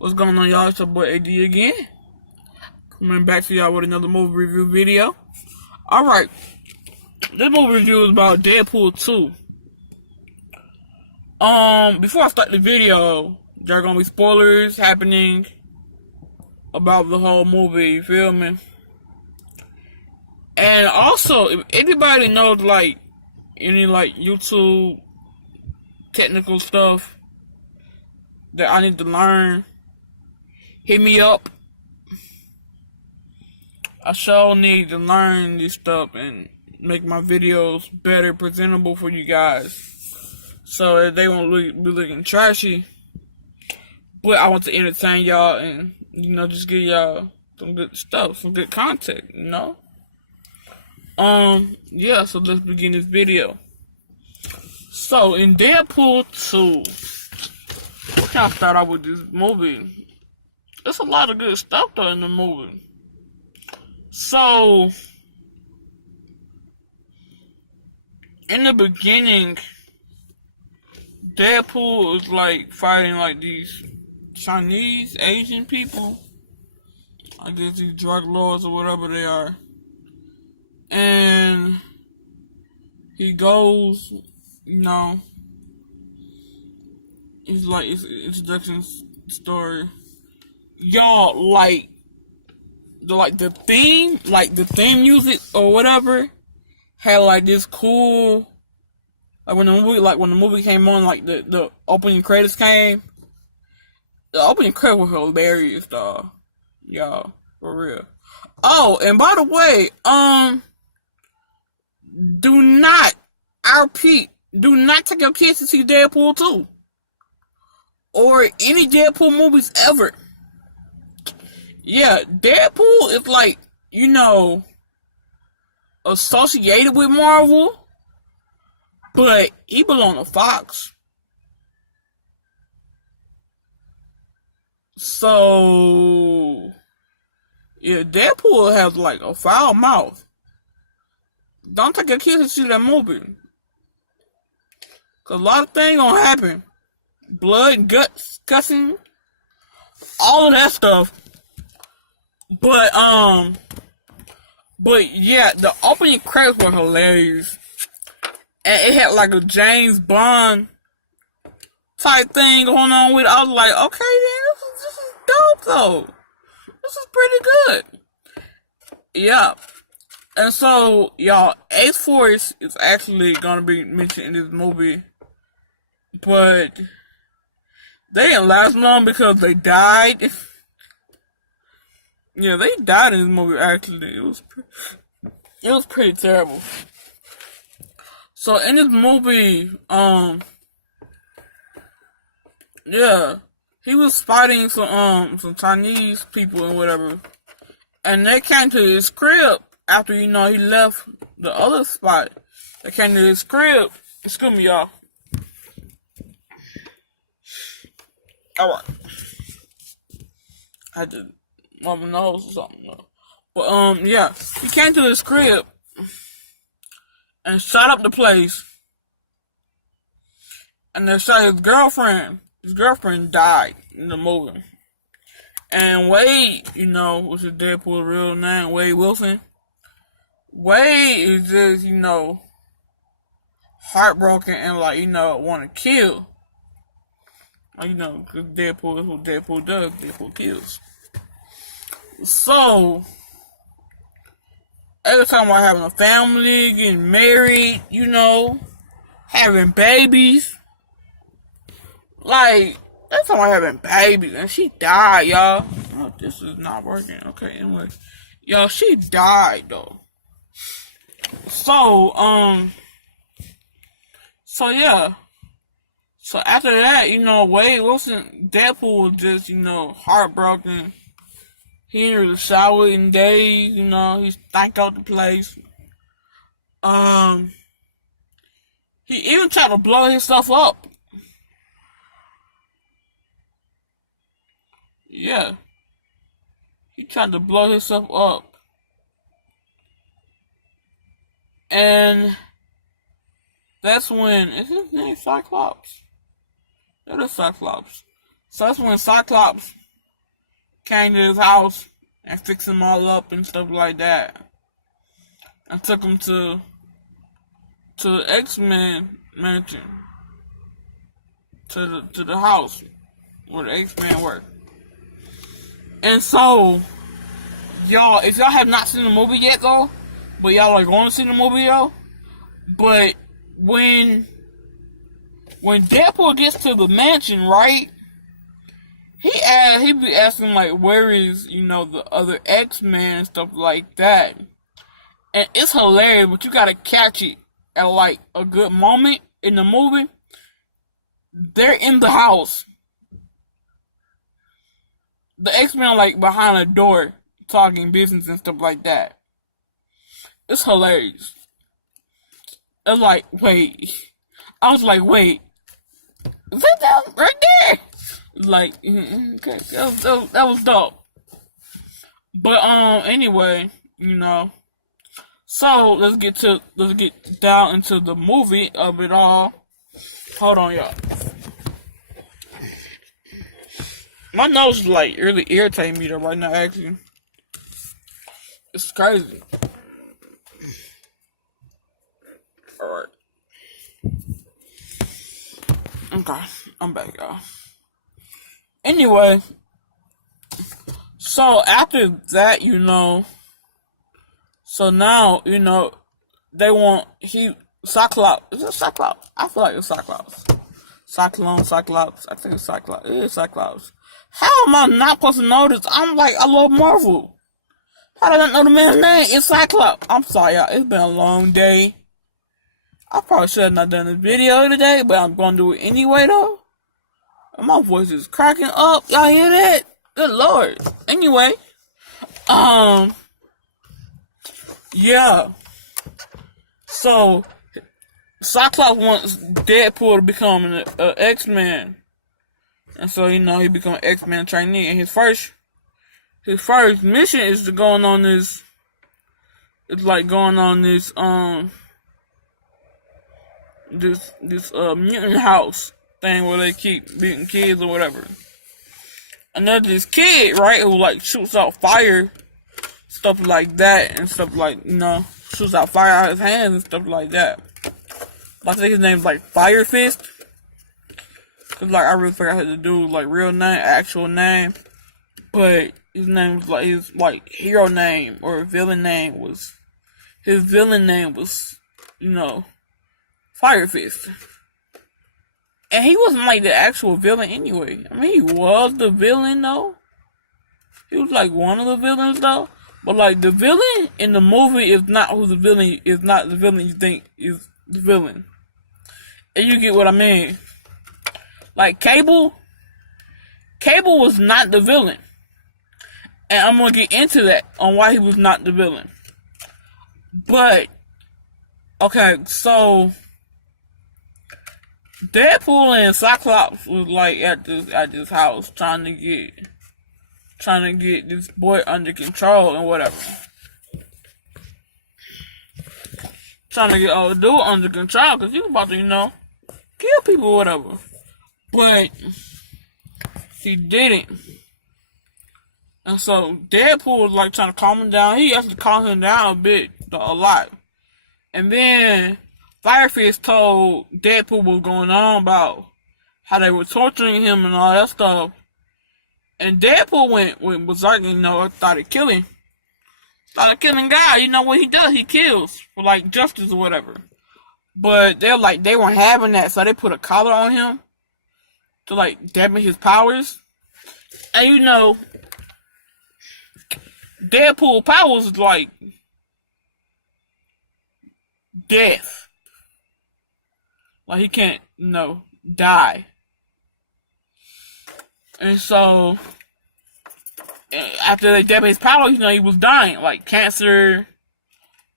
What's going on, y'all? It's your boy AD again. Coming back to y'all with another movie review video. Alright, this movie review is about Deadpool 2. Before I start the video, there are gonna be spoilers happening about the whole movie, you feel me? And also, if anybody knows, any, YouTube technical stuff that I need to learn, hit me up. I sure need to learn this stuff and make my videos better, presentable for you guys, so that they won't be looking trashy. But I want to entertain y'all and, just give y'all some good stuff, some good content, Yeah, so let's begin this video. So, in Deadpool 2, we can start out with this movie. There's a lot of good stuff, though, in the movie. So, in the beginning, Deadpool is, fighting, these Chinese, Asian people. I guess these drug lords or whatever they are. And he goes, it's like it's an introduction story. Y'all, the theme music or whatever had this cool, when the movie came on, the opening credits came. The opening credits were hilarious, dog. Y'all, for real. Oh, and by the way, I repeat, do not take your kids to see Deadpool 2. Or any Deadpool movies ever. Yeah, Deadpool is associated with Marvel, but he belongs to Fox. So, yeah, Deadpool has a foul mouth. Don't take your kids to see that movie, cause a lot of things gonna happen. Blood, guts, cussing, all of that stuff. But yeah, the opening credits were hilarious. And it had a James Bond type thing going on with it. I was like, okay then, this is dope though. This is pretty good. Yeah. And so, y'all, X-Force is actually gonna be mentioned in this movie. But they didn't last long because they died. Yeah, they died in this movie, actually. It was pretty terrible. So, in this movie, yeah, he was fighting some Chinese people and whatever. And they came to his crib after, he left the other spot. They came to his crib. Excuse me, y'all. Alright. I had to rub my nose or something. But, yeah. He came to his crib and shot up the place. And they shot his girlfriend. His girlfriend died in the movie. And Wade, which is Deadpool's real name, Wade Wilson. Wade is just, heartbroken and, want to kill. Because Deadpool is what Deadpool does. Deadpool kills. So, every time about having a family, getting married, having babies. That's talking about having babies, and she died, y'all. Oh, this is not working. Okay, anyway. Y'all, she died, though. So, yeah. So, after that, Wade Wilson, Deadpool was just, heartbroken. He didn't really shower in days, he stank out the place. He even tried to blow himself up. Yeah. He tried to blow himself up. And that's when, is his name Cyclops? That is Cyclops. So that's when Cyclops came to his house and fixed him all up and stuff like that, and took him to the X-Men mansion, to the house where the X-Men were. And so, y'all, if y'all have not seen the movie yet though, but y'all are going to see the movie though, but when Deadpool gets to the mansion, right, he be asking like, where is, the other X-Men and stuff like that. And it's hilarious, but you gotta catch it at like a good moment in the movie. They're in the house. The X-Men are like behind a door talking business and stuff like that. It's hilarious. It's like, wait. I was like, wait. Is that right there? Like, okay, that was dope. But anyway, so let's get down into the movie of it all. Hold on, y'all. My nose is like really irritating me though right now, actually. It's crazy. Alright. Okay, I'm back, y'all. Anyway, so after that, so now, they want, Cyclops, is it Cyclops? I feel like it's Cyclops. Cyclops, I think it's Cyclops. It is Cyclops. How am I not supposed to know this? I love Marvel. How did I not know the man's name? It's Cyclops. I'm sorry, y'all. It's been a long day. I probably should have not done this video today, but I'm gonna do it anyway, though. My voice is cracking up. Y'all hear that? Good Lord. Anyway, yeah. So, Cyclops wants Deadpool to become an X-Men. And so, he become an X-Men trainee. And his first mission is to go on this, this mutant house thing where they keep beating kids or whatever. And there's this kid, right, who shoots out fire, stuff like that, and stuff like, shoots out fire out of his hands and stuff like that. I think his name's Fire Fist. Cause I really forgot how to do real name, actual name. But his name was his hero name or villain name was, Fire Fist. And he wasn't the actual villain anyway. I mean, he was the villain though. He was one of the villains though. But the villain in the movie is not who the villain is, not the villain you think is the villain. And you get what I mean. Cable was not the villain. And I'm gonna get into that on why he was not the villain. But okay, so Deadpool and Cyclops was at this house trying to get this boy under control and whatever. Trying to get all the dude under control because he was about to, kill people or whatever. But he didn't. And so Deadpool was trying to calm him down. He actually calmed him down a lot. And then Fire Fist told Deadpool what was going on about how they were torturing him and all that stuff. And Deadpool went berserk, started killing guys. What he does? He kills for justice or whatever. But they weren't having that, so they put a collar on him to dampen his powers. And Deadpool powers is death. He can't, die. And so, after they dampened his powers, he was dying. Cancer,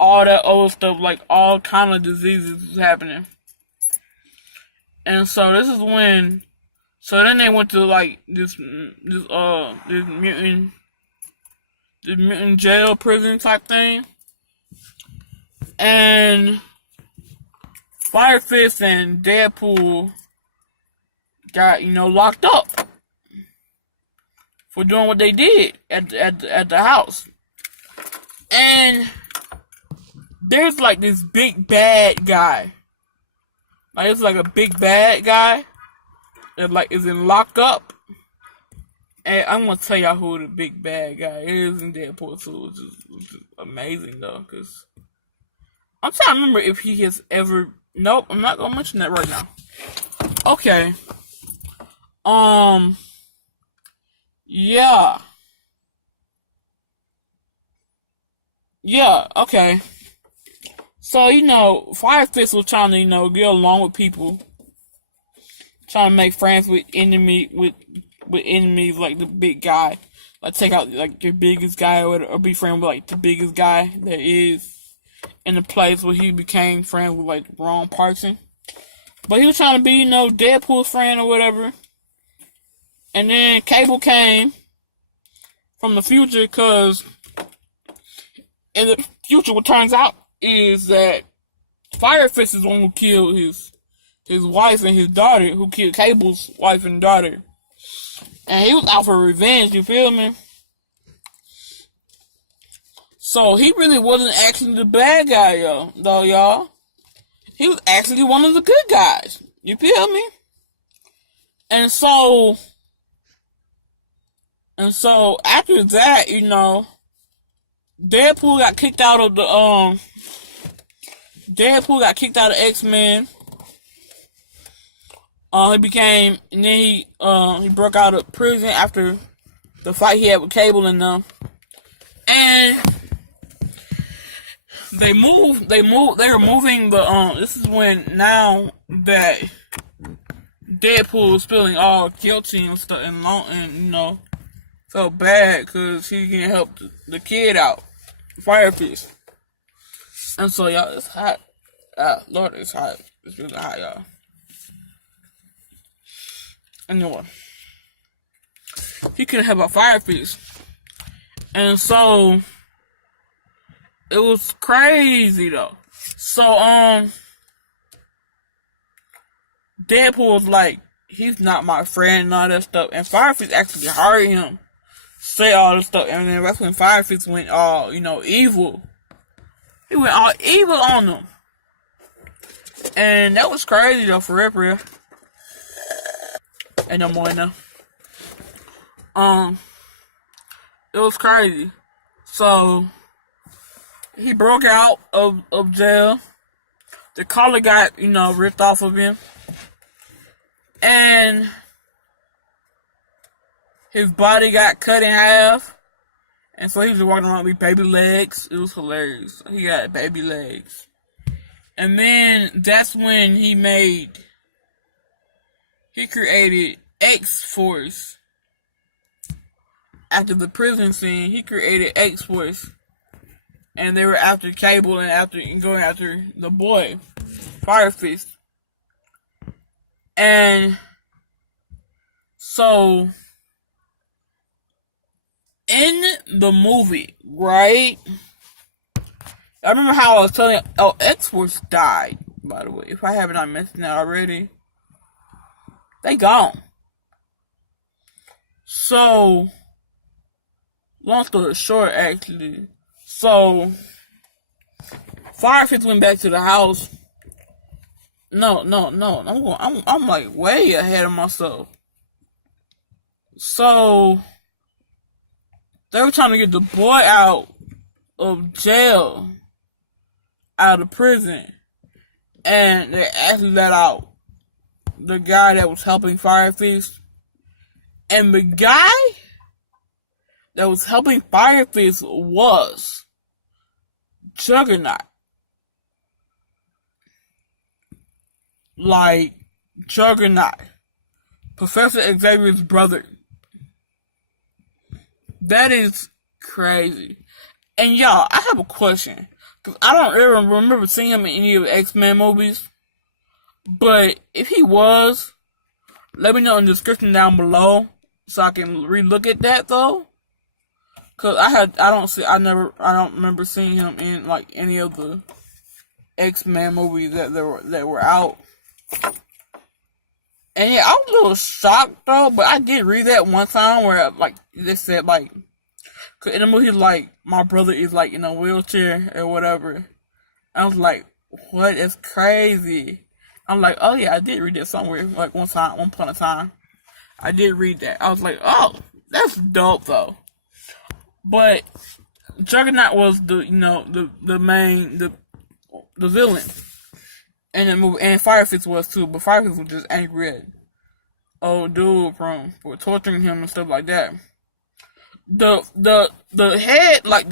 all that old stuff, all kind of diseases was happening. And so this is when, so then they went to this mutant jail prison type thing. And Fire Fist and Deadpool got, locked up for doing what they did at the house. And there's like this big bad guy. Like it's like a big bad guy that like is in lockup. And I'm gonna tell y'all who the big bad guy is in Deadpool 2, which is amazing though, cause I'm trying to remember if he has ever. Nope, I'm not gonna mention that right now. Okay. Yeah. Yeah. Okay. So Fire Fist was trying to get along with people, trying to make friends with enemies like the big guy, like take out like your biggest guy or be friends with like the biggest guy that is in the place where he became friends with like the wrong person. But he was trying to be Deadpool's friend or whatever. And then Cable came from the future, because in the future what turns out is that Fire Fist is the one who killed his wife and his daughter, who killed Cable's wife and daughter. And he was out for revenge, you feel me? So he really wasn't actually the bad guy, y'all. He was actually one of the good guys. You feel me? And so after that, Deadpool got kicked out of X-Men. He broke out of prison after the fight he had with Cable and them. And they were moving this is when, now that Deadpool was feeling all guilty and stuff and felt bad because he can't help the kid out, Fire Fist. And so y'all, it's hot. Lord, it's hot. It's really hot, y'all. Anyway, he couldn't help a Fire Fist. And so it was crazy though. So Deadpool was like, he's not my friend and all that stuff. And Fire Fist actually heard him say all this stuff. And then that's when Fire Fist went all, evil. He went all evil on them. And that was crazy though, for real. Ain't no more now. It was crazy. So he broke out of jail. The collar got, ripped off of him. And his body got cut in half. And so he was walking around with baby legs. It was hilarious. He got baby legs. And then that's when he created X-Force. After the prison scene, he created X-Force. And they were after Cable and going after the boy, Fire Fist. And so in the movie, right? I remember how I was telling you, X-Force died, by the way. If I haven't mentioned that already. They gone. So, long story short, actually. So, Fire Fist went back to the house. No. I'm like way ahead of myself. So, they were trying to get the boy out of jail, out of prison, and they actually let out the guy that was helping Fire Fist. And the guy that was helping Fire Fist was Juggernaut. Like, Juggernaut. Professor Xavier's brother. That is crazy. And y'all, I have a question. Because I don't ever remember seeing him in any of the X-Men movies. But if he was, let me know in the description down below so I can relook at that though. Cause I don't remember seeing him in like any of the X-Men movies that were out. And yeah, I was a little shocked though, but I did read that one time where like they said like, 'cause in the movie like my brother is like in a wheelchair or whatever. I was like, what is crazy? I'm like, oh yeah, I did read that somewhere like one point in time. I did read that. I was like, oh, that's dope though. But Juggernaut was the main the villain in the movie, and Firefist was too. But Firefist was just angry at old dude for torturing him and stuff like that. The head, like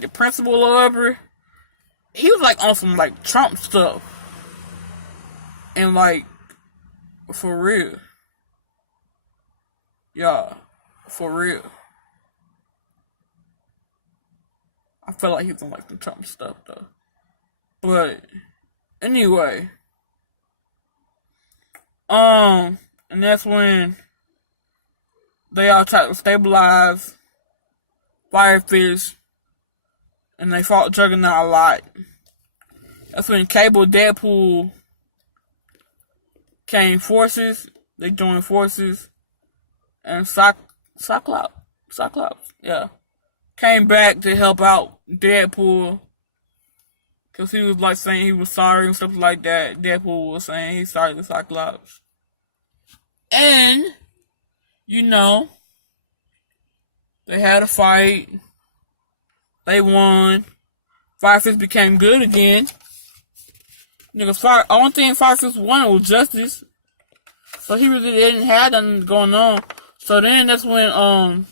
the principal or whatever, he was like on some like Trump stuff, and like for real, yeah, for real. I feel like he's on like the Trump stuff though. But anyway, and that's when they all tried to stabilize Firefish, and they fought Juggernaut a lot. That's when Cable, Deadpool came forces. They joined forces, and Cyclops, yeah, came back to help out Deadpool. Because he was like saying he was sorry and stuff like that. Deadpool was saying he's sorry to Cyclops. And, they had a fight. They won. Firefist became good again. Niggas, only thing Firefist won was justice. So he really didn't have nothing going on. So then that's when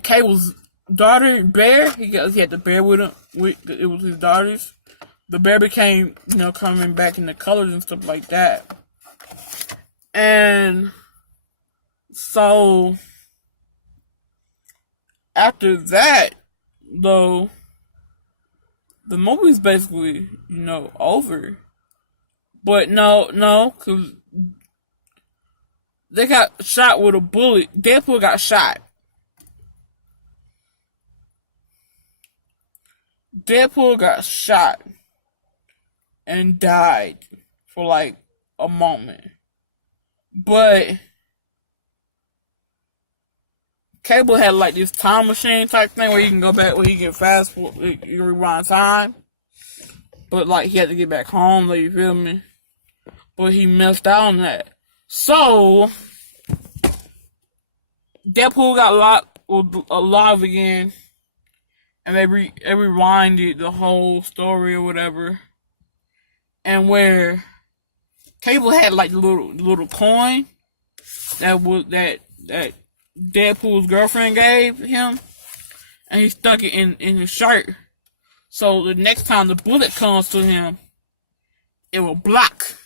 Cable's daughter, Bear, he had the bear with him. It was his daughters. The bear became, coming back in the colors and stuff like that. And so after that, though, the movie's basically, over. But no, because they got shot with a bullet. Deadpool got shot. Deadpool got shot and died for like a moment. But Cable had like this time machine type thing where you can go back, where you can fast forward, you rewind time. But like he had to get back home, like, you feel me? But he messed out on that. So Deadpool got alive again, and they rewinded the whole story or whatever. And where Cable had like the little coin that Deadpool's girlfriend gave him, and he stuck it in his shirt. So the next time the bullet comes to him, it will block